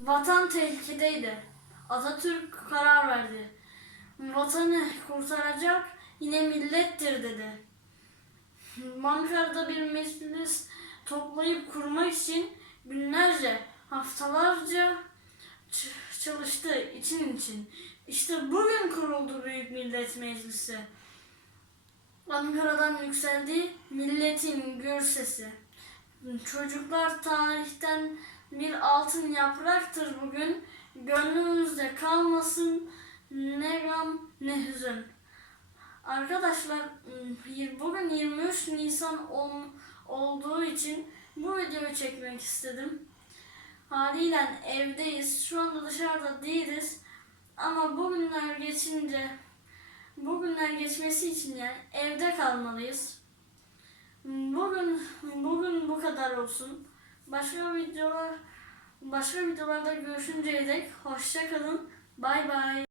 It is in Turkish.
Vatan tehlikedeydi. Atatürk karar verdi. Vatanı kurtaracak yine millettir dedi. Ankara'da bir meclis toplayıp kurmak için günlerce, haftalarca çalıştı için için. İşte bugün kuruldu Büyük Millet Meclisi. Ankara'dan yükseldi milletin gür sesi. Çocuklar tarihten bir altın yapraktır bugün. Gönlümüzde kalmasın ne gam ne hüzün. Arkadaşlar ım, bugün 23 Nisan ol- olduğu için bu videoyu çekmek istedim. Haliyle evdeyiz. Şu anda dışarıda değiliz. Ama bugünler geçince bugünler geçmesi için yani evde kalmalıyız. Bugün bugün bu kadar olsun. Başka videolar başka videolarda görüşünceye dek hoşça kalın. Bay bay.